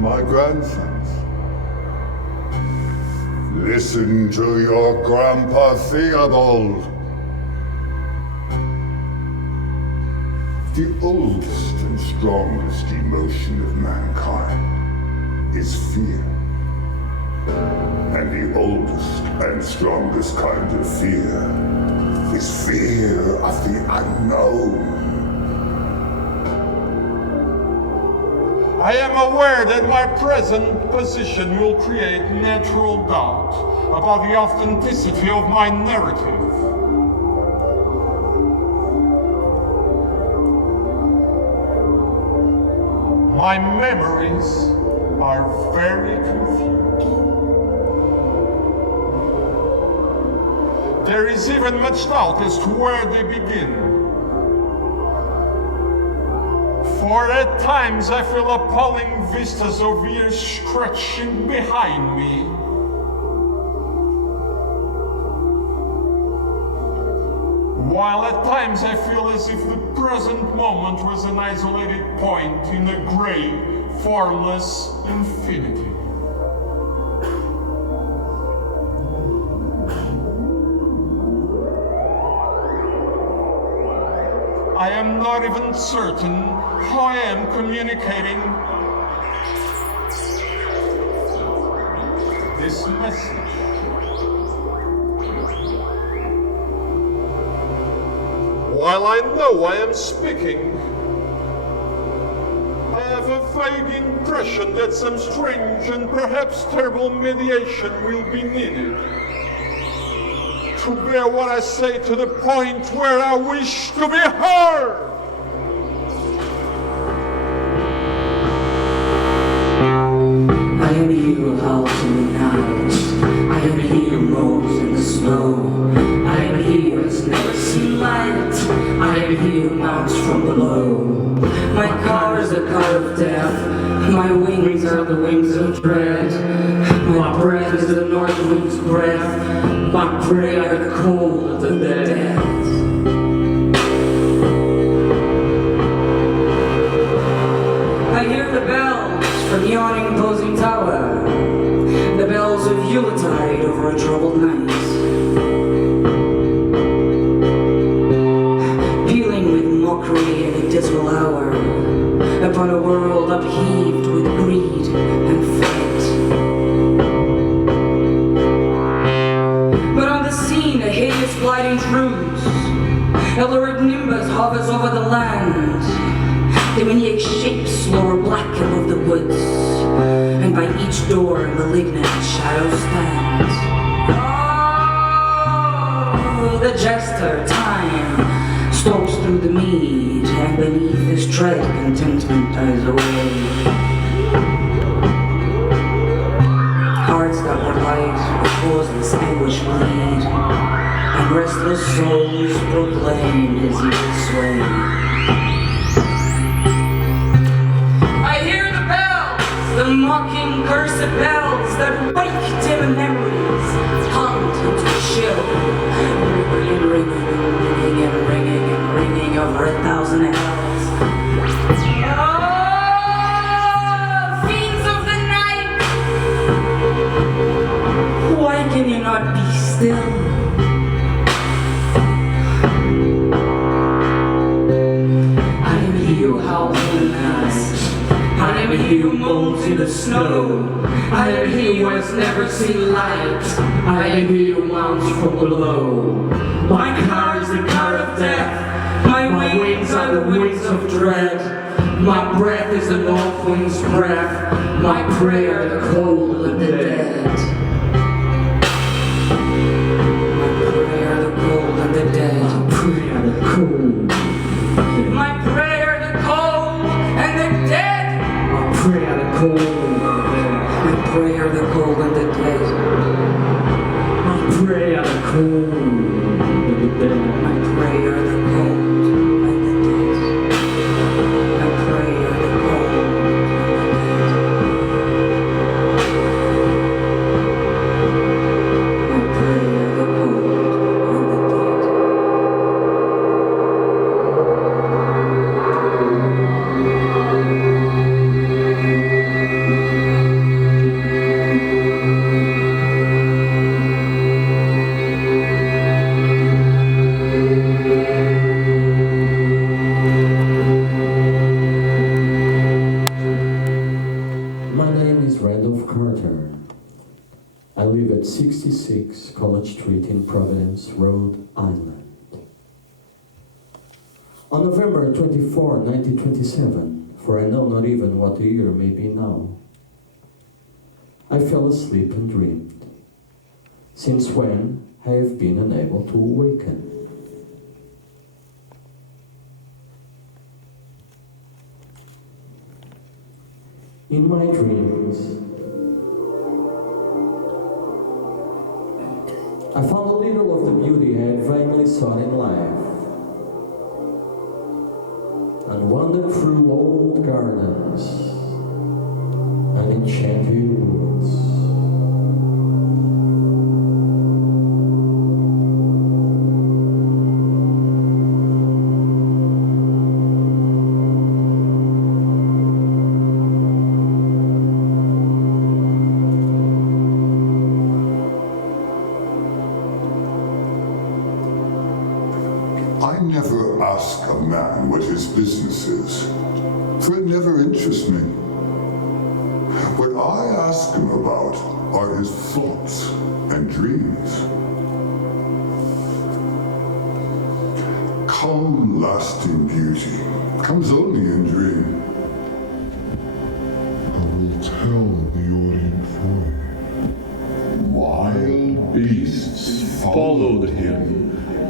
My grandsons, listen to your grandpa Theobald. The oldest and strongest emotion of mankind is fear. And the oldest and strongest kind of fear is fear of the unknown. I am aware that my present position will create natural doubt about the authenticity of my narrative. My memories are very confused. There is even much doubt as to where they begin. For at times I feel appalling vistas of years stretching behind me. While at times I feel as if the present moment was an isolated point in a grey, formless infinity. I am not even certain how I am communicating this message. While I know I am speaking, I have a vague impression that some strange and perhaps terrible mediation will be needed to bear what I say to the point where I wish to be heard. I am he who howls in the night. I am he who moans in the snow. I am he who has never seen light. I am he who mounts from below. My car is the car of death. My wings are the wings of dread. My breath is the north wind's breath. My prey are the cold of the dead. I hear the bells from yawning opposing tower, the bells of Yuletide over a troubled night, pealing with mockery in a dismal hour, upon a world upheaved with greed and fright. A hideous blight intrudes, a lurid nimbus hovers over the land, demoniac shapes lower black above the woods, and by each door malignant shadows stand. Oh, the jester, time, stalks through the mead, and beneath his tread contentment dies away. Hearts that were light with causeless anguish bleed, and restless souls proclaim his evil sway. I hear the bells, the mocking cursed bells that wake dim memories, haunt into chill, ringing and ringing and ringing over 1,000 hells. Why can you not be still? I am he who howls in the night. I am he who moans in the snow. I am he who has never seen light. I am he who mounts from below. My car is the car of death. My wings are the wings of dread. My breath is the north wind's breath. My prey are the cold of the dead. The dead. My prayer, the cold. My prayer, the cold, and the dead. My prayer, the cold, and the dead. prey are the cold and the dead. My prey are the cold and the dead. My prey are the cold and the dead. My prey are the cold and the dead. My prey are the cold and the My name is Randolph Carter. I live at 66 College Street in Providence, Rhode Island. On November 24, 1927, for I know not even what the year may be now, I fell asleep and dreamed, since when I have been unable to awaken. In my dreams, I found a little of the beauty I had vainly sought in life, and wandered through old gardens and enchanted woods. I never ask a man what his business is, for it never interests me. What I ask him about are his thoughts and dreams. Calm, lasting beauty comes only in dream. I will tell the audience wild beasts followed him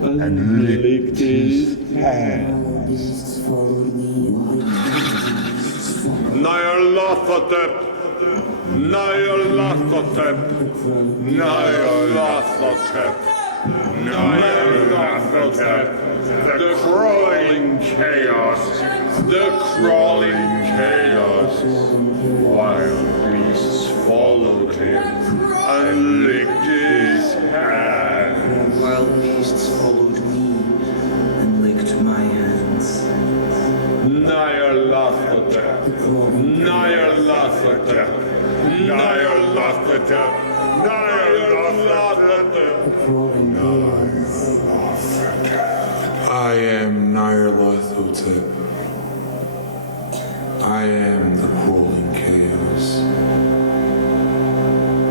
and licked his hands. Nyarlathotep, Nyarlathotep, Nyarlathotep, Nyarlathotep, the crawling chaos, the crawling chaos. Wild beasts followed him and licked his hands. Wild beasts followed me and licked my hands. Nyarlathotep, Nyarlathotep, Nyarlathotep, Nyarlathotep. I am Nyarlathotep. I am the crawling chaos.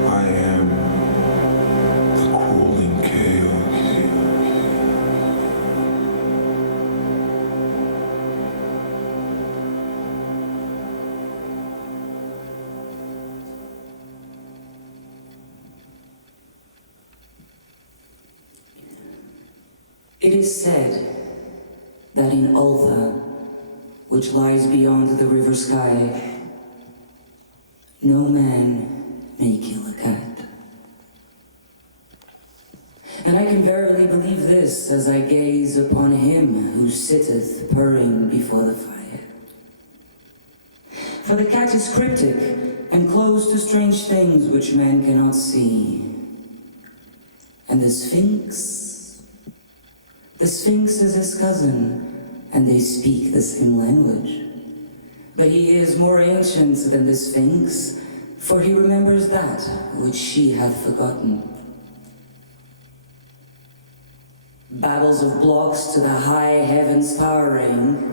I am the crawling chaos. It is said that in Ultha, which lies beyond the river sky, no man may kill a cat. And I can verily believe this as I gaze upon him who sitteth purring before the fire. For the cat is cryptic and close to strange things which man cannot see. And the Sphinx is his cousin, and they speak the same language. But he is more ancient than the Sphinx, for he remembers that which she hath forgotten. Battles of blocks to the high heavens towering,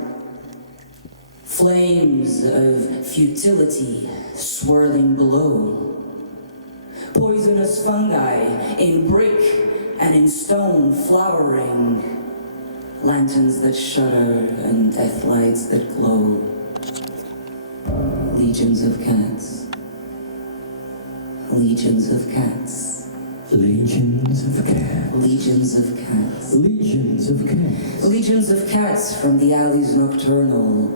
flames of futility swirling below, poisonous fungi in brick and in stone flowering, lanterns that shudder and death lights that glow, legions of cats, legions of cats, Legions of cats. legions of cats, Legions of cats. legions of cats from the alleys nocturnal,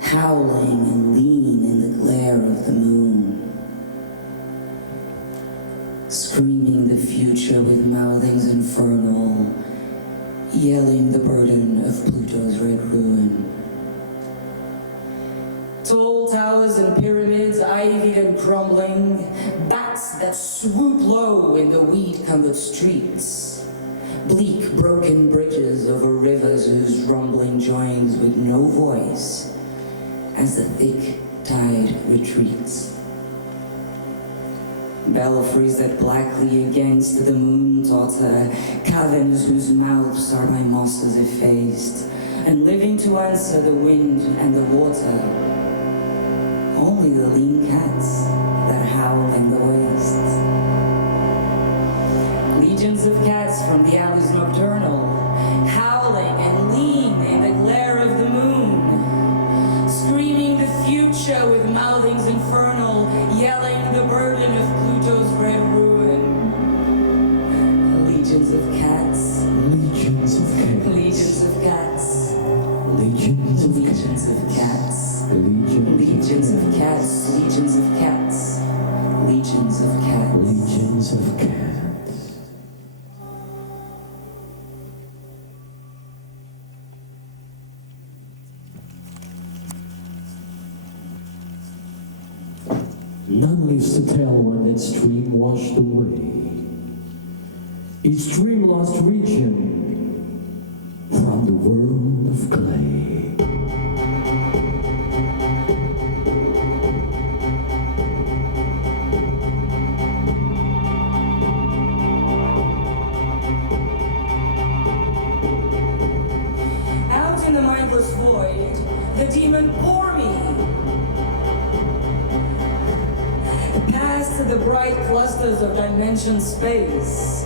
howling and lean in the glare of the moon. screaming the future with mouthings infernal, yelling the burden of Pluto's red ruin. Tall towers and pyramids, ivied and crumbling, bats that swoop low in the weed-covered streets, bleak broken bridges over rivers whose rumbling joins with no voice as the thick tide retreats. Belfries that blackly against the moon totter, caverns whose mouths are by mosses effaced, and living to answer the wind and the water, only the lean cats that howl in the wastes. Legions of cats from the alleys nocturnal, howling and lean in the glare of the moon, screaming the future with mouthings infernal, yelling the burden of Pluto's red ruin. Legions of cats. Legions of cats. Legions of cats. Legions of Legions of cats. Legions of cats. Legions of cats. Legions of cats. Legions of cats. None lives to tell when that stream washed away. Its stream lost region from the world of clay. Out in the mindless void, the demon bore me past the bright clusters of dimension space,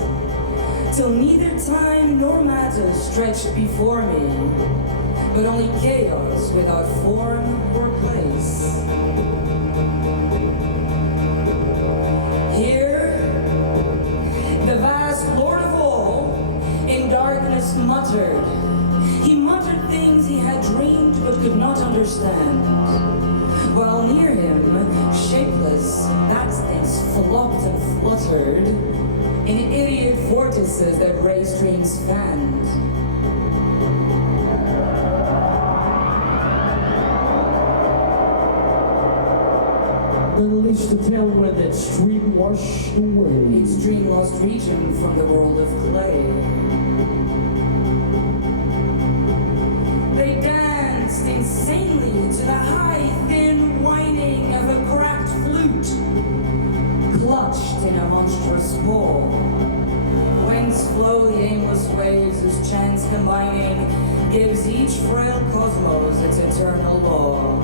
till neither time nor matter stretched before me, but only chaos without form or place. Here, the vast Lord of all, in darkness muttered. He muttered things he had dreamed but could not understand. While near him, shapeless, that things flopped and fluttered in idiot vortices that ray streams fanned. None lives to tell when that stream washed away. Its dream lost region from the world of clay. They danced insanely to the high, thin whining of a cracked flute, clutched in a monstrous ball, whence flow the aimless waves whose chance combining gives each frail cosmos its eternal law.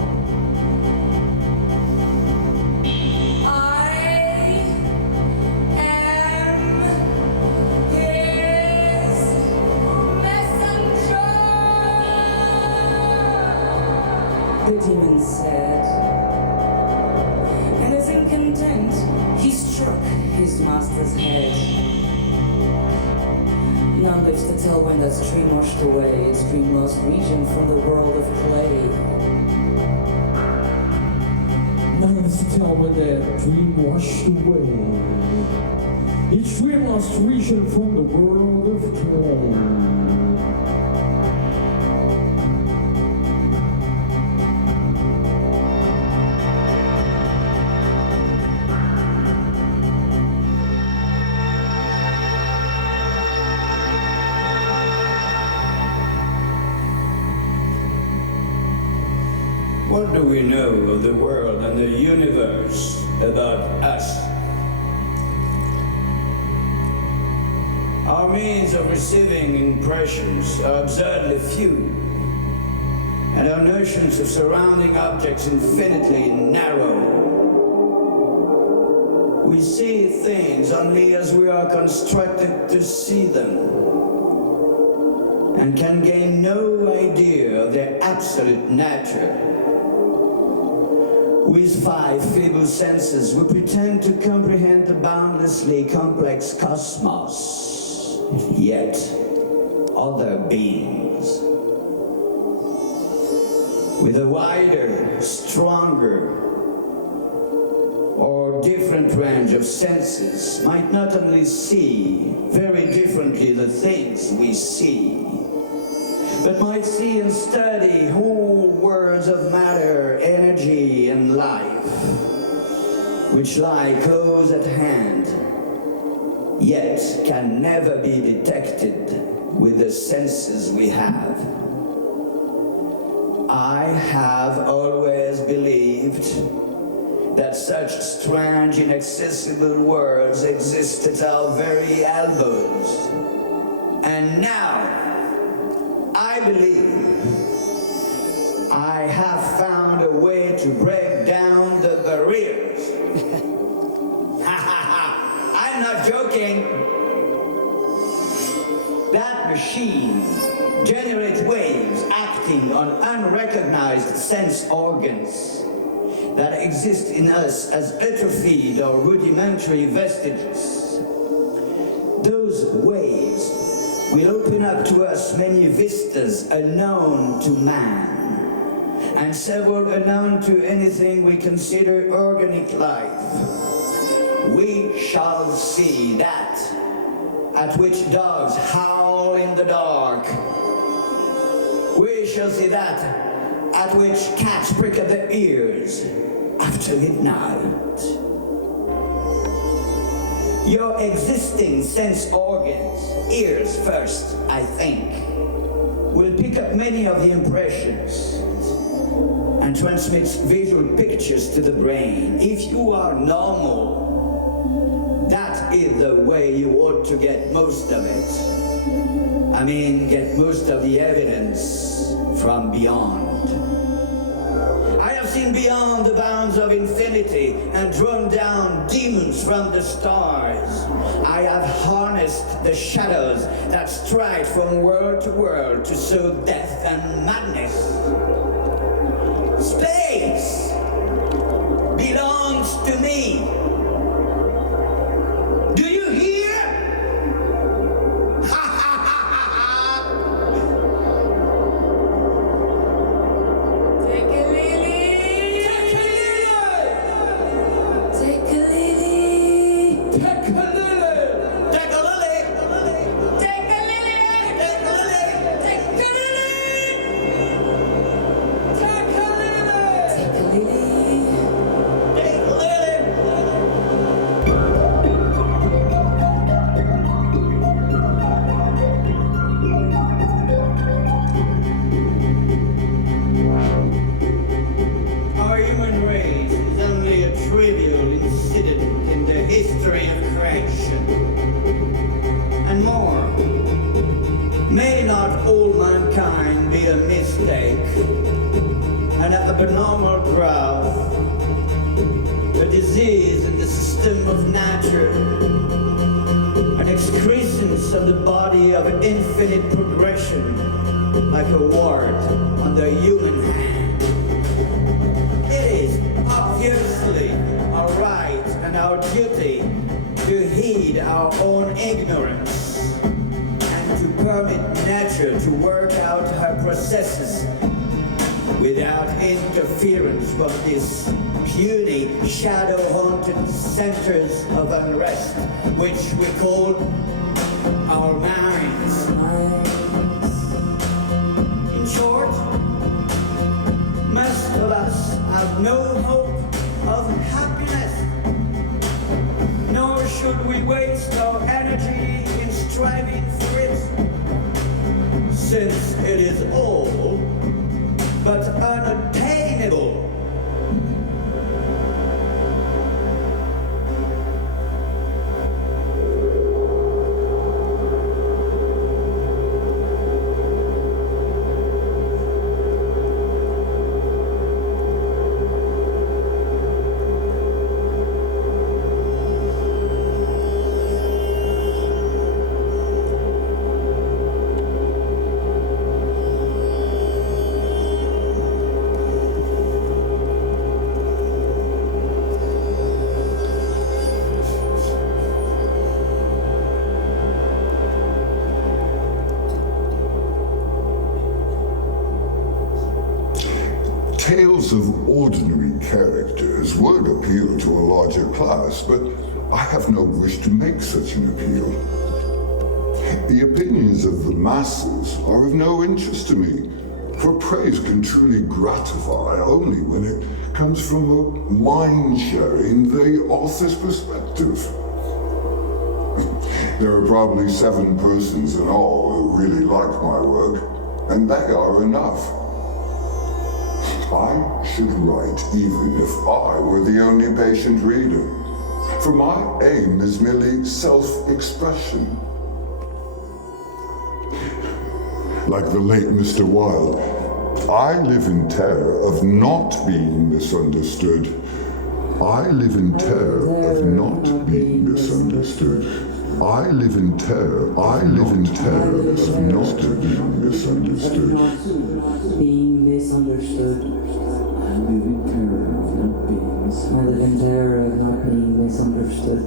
The demon said, and as incontent, he struck his master's head. None lives to tell when that stream washed away its dream lost region from the world of clay. None lives to tell when that dream washed away. Its dream lost region from the world of clay. What do we know of the world and the universe about us? Our means of receiving impressions are absurdly few, and our notions of surrounding objects infinitely narrow. We see things only as we are constructed to see them, and can gain no idea of their absolute nature. With 5 feeble senses, we pretend to comprehend the boundlessly complex cosmos, yet other beings with a wider, stronger, or our different range of senses might not only see very differently the things we see, but might see and study whole worlds of matter, energy, and life, which lie close at hand, yet can never be detected with the senses we have. I have always believed that such strange, inaccessible worlds exist at our very elbows. And now, I believe I have found a way to break down the barriers. I'm not joking. That machine generates waves acting on unrecognized sense organs that exist in us as atrophied or rudimentary vestiges. Those waves will open up to us many vistas unknown to man, and several unknown to anything we consider organic life. We shall see that at which dogs howl in the dark. We shall see that at which cats prick up their ears after midnight. Your existing sense organs, ears first, I think, will pick up many of the impressions and transmit visual pictures to the brain. If you are normal, that is the way you ought to get most of it. I mean, get most of the evidence from beyond. I have seen beyond the bounds of infinity and drawn down demons from the stars. I have harnessed the shadows that stride from world to world to sow death and madness. Space belongs to me. Do you hear? Ha ha ha ha ha! Take a lily. Take a lily! Take a lily. Take a lily! Take a lily! Take a lily. Take a lily! Take a lily. Take a lily! Take a lily. Take a lily! Our human race is only a trivial incident in the history of creation. And more, may not all mankind be a mistake, an abnormal growth, a disease in the system of nature, an excrescence of the body of infinite progression, like a wart on the human hand. It is obviously our right and our duty to heed our own ignorance and to permit nature to work out her processes without interference from these puny, shadow-haunted centers of unrest, which we call our minds. In short, most of us have no hope of happiness, nor should we waste our energy in striving for it, since it is all but unattainable. Tales of ordinary character ideas would appeal to a larger class, but I have no wish to make such an appeal. The opinions of the masses are of no interest to me, for praise can truly gratify only when it comes from a mind sharing the author's perspective. There are probably 7 persons in all who really like my work, and they are enough. I should write even if I were the only patient reader, for my aim is merely self-expression. Like the late Mr. Wilde, I live in terror of not being misunderstood. I live in terror of not being misunderstood. I live in terror. I live in terror of not being misunderstood. Being misunderstood. I live in terror of not being misunderstood. I live in terror of not being misunderstood.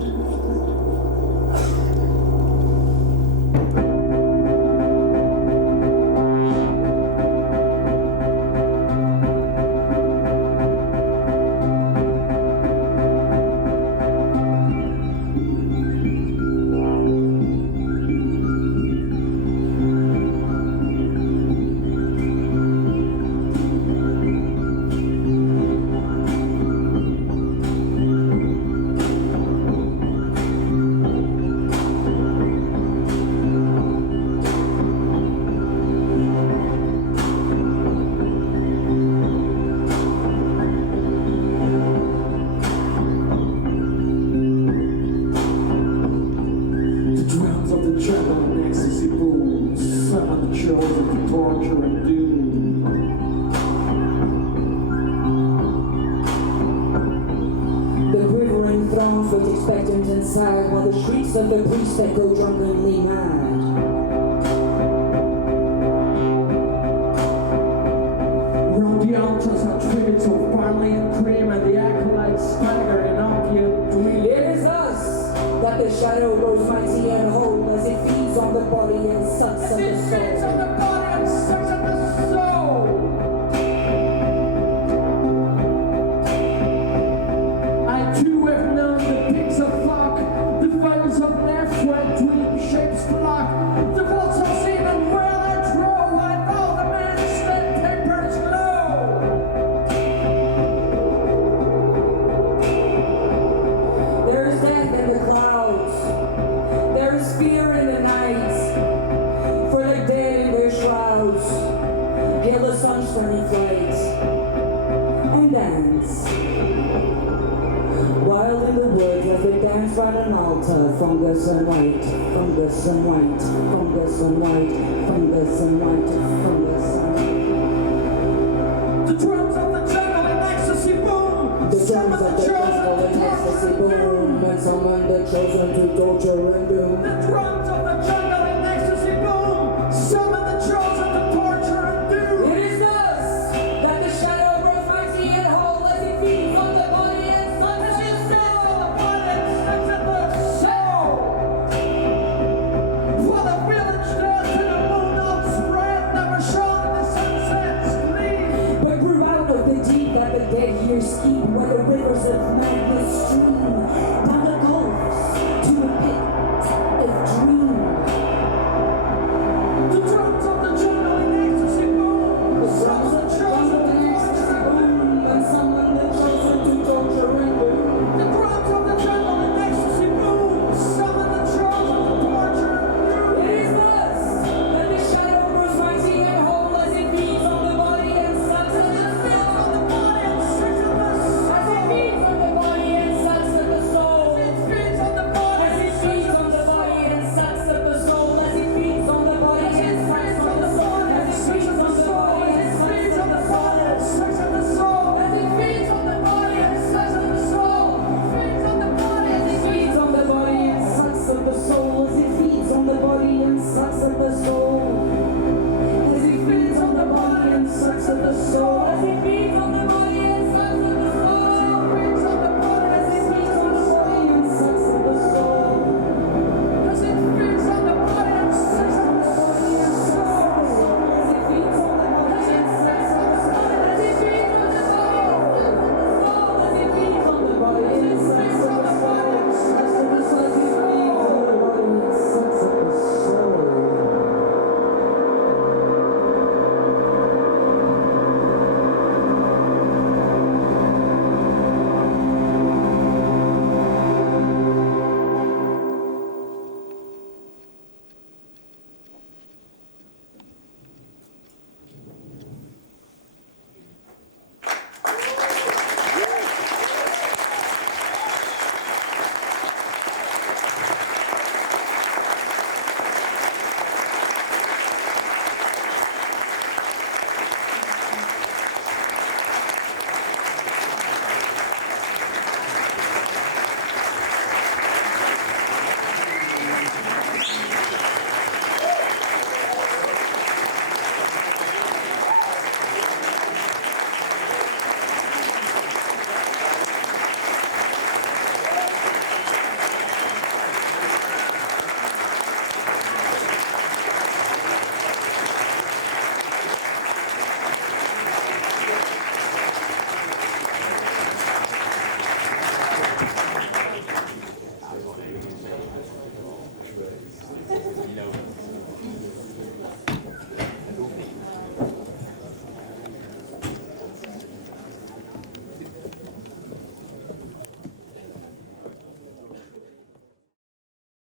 Expectant and sad, while the shrieks of the priest echo drunkenly mad. Round the altars are tributes of barley and cream, and the acolytes stagger in opiate dream. It is thus that the shadow grows mighty and whole as it feeds on the body and sucks on the soul. Feeds on the body and sucks on the soul. I too have known the pigs of flock, the files of left where dream shapes block, the vaults of sin and where I draw, and all the men's dead papers glow. There is death in the clouds, there is fear in the night, for the dead in their shrouds hail the sun's turning flight, and dance. Wild in the woods as they dance round an altar, fungus and white, fungus and white, fungus and white, fungus and white, fungus and white. The drums of the jungle in ecstasy boom. The drums of the jungle in ecstasy boom, and summon the chosen to torture and doom. The drums of the jungle